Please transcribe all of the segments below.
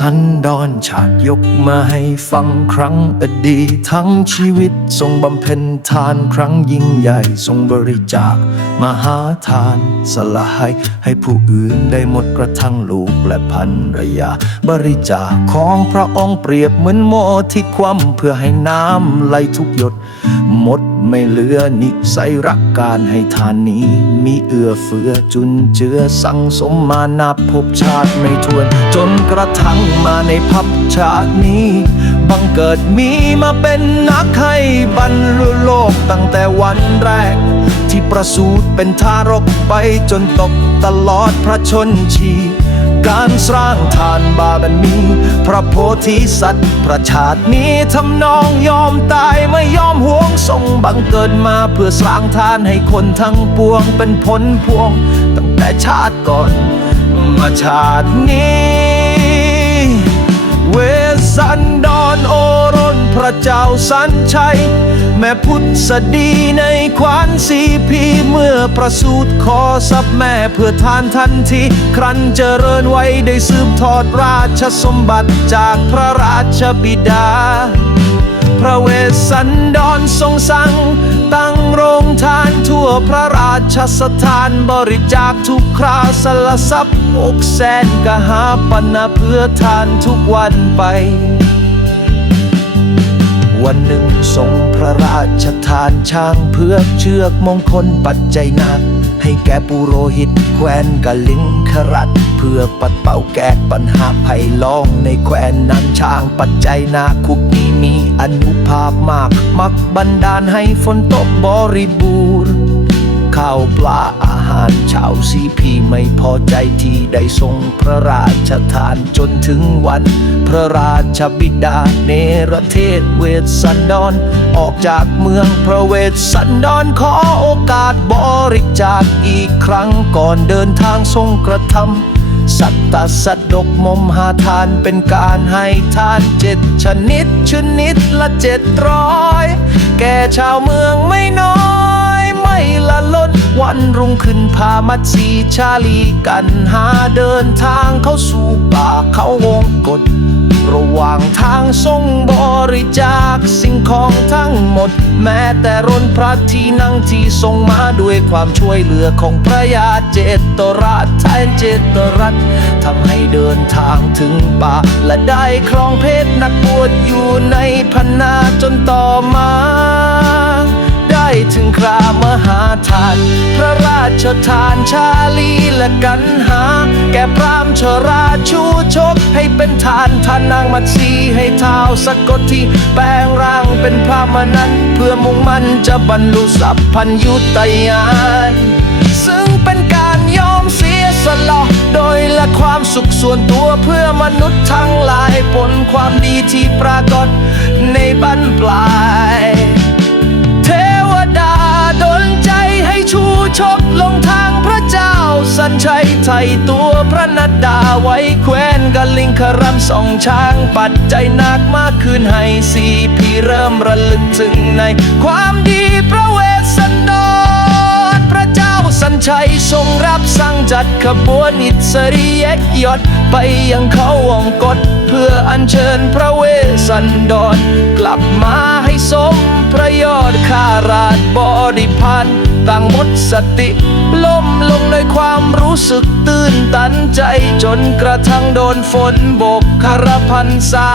ชาติยกมาให้ฟังครั้งอดีตทั้งชีวิตทรงบำเพ็ญทานครั้งยิ่งใหญ่ทรงบริจาคมหาทาน สละให้ให้ผู้อื่นได้หมดกระทั่งลูกและภรรยา บริจาคของพระองค์เปรียบเหมือนโมที่คว่ำเพื่อให้น้ำไหลทุกหยด หมดไม่เหลือนิสัยรักการให้ทานนี้ มีเอื้อเฟื้อจุนเจือสั่งสมมานับชาติไม่ทวน จนกระทั่งมาในพับชาตินี้ บังเกิดมีมาเป็นนักให้บรรลุโลกตั้งแต่วันแรก ที่ประสูติเป็นทารกไปจนตกตลอดพระชนชี การสร้างทานบารมี พระโพธิสัตว์ ประชาตินี้ทำนองยอมตายไม่ยอมห่วงทรงบังเกิดมาเพื่อสร้างทานให้คนทั้งปวงเป็นผลพวง ตั้งแต่ชาติก่อน มาชาตินี้ เวสันดอ พระเจ้าสันชัย แม่พุทธดีในควานสีพีเมื่อประสูติขอสับแม่เพื่อทานทันที ครั้นเจริญไว้ได้สืบทอดราชสมบัติจากพระราชบิดา พระเวสสันดรทรงสั่งตั้งโรงทานทั่วพระราชสถานบริจาคทุกคราสละทรัพย์อกแสนกหาปณะเพื่อทานทุกวันไป วันหนึ่งทรงพระราชทานช้างเพื่อเชือกมงคลปัจจัยนาคให้แก่ปุโรหิตแคว้นกะลิงครัตเพื่อปัดเป่าแก้ปัญหาภัยล้องในแคว้นนั้นช้างปัจจัยนาคุกนี้มีอนุภาพมาก มักบันดาลให้ฝนตกบริบูรณ์ ข้าวปลาอาหารชาวซีพีไม่พอใจที่ได้ทรงพระราชทานจนถึงวัน พระราชบิดาเนรเทศเวสสันดรออกจากเมืองพระเวสสันดรขอโอกาสบริจาคอีกครั้งก่อนเดินทางทรงกระทำสัตตสดกมมหาทานเป็นการให้ทานเจ็ดชนิดชนิดละเจ็ดร้อย แก่ชาวเมืองไม่น้อย ละลดวันรุ่งขึ้นพามัดสีชาลีกันหาเดินทางเข้าสู่ป่าเขาวงกฏระหว่างทางทรงบริจาคสิ่งของทั้งหมด แม้แต่รนพระที่นั่งที่ทรงมาด้วยความช่วยเหลือของพระยาเจตรัสแทนเจตรัสทำให้เดินทางถึงป่า และได้ครองเพชรนักบวชอยู่ในพันนาจนต่อมา ครามหาทาน พระราชทานชาลีและกันหา แก่พรามชราชูชกให้เป็นทานทานนางมัตสีให้เท้าสะกดที่แปลงร่างเป็นพระมนั้น เพื่อมุ่งมั่นจะบรรลุสัพพัญยุตยาน ซึ่งเป็นการยอมเสียสละโดยละความสุขส่วนตัวเพื่อมนุษย์ทั้งหลายผลความดีที่ปรากฏในบั้นปลาย สัญชัยไทยตัวพระนัดดาไว้แควนกลิงครัมสองช้าง ปัจจัยหนักมากขึ้นให้สีพี่เริ่มระลึกถึงในความดีพระเวสสันดรพระเจ้าสัญชัยทรงรับสั่งจัดขบวนอิสริยยศไปยังเขาวงกฏเพื่ออัญเชิญพระเวสสันดรกลับมาให้สมพระยอดข้าราชบริพันธ์ ต่างหมดสติ ล้มลงในความรู้สึกตื้นตันใจ จนกระทั่งโดนฝนโบกคารพันษา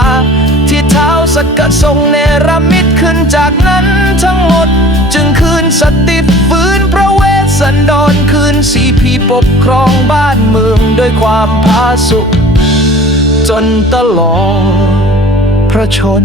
ที่เท้าสกัดทรงเนรมิตขึ้นจากนั้นทั้งหมด จึงคืนสติฟื้นพระเวสสันดรคืนสีพีปกครองบ้านเมืองด้วยความผาสุกจนตลอดพระชน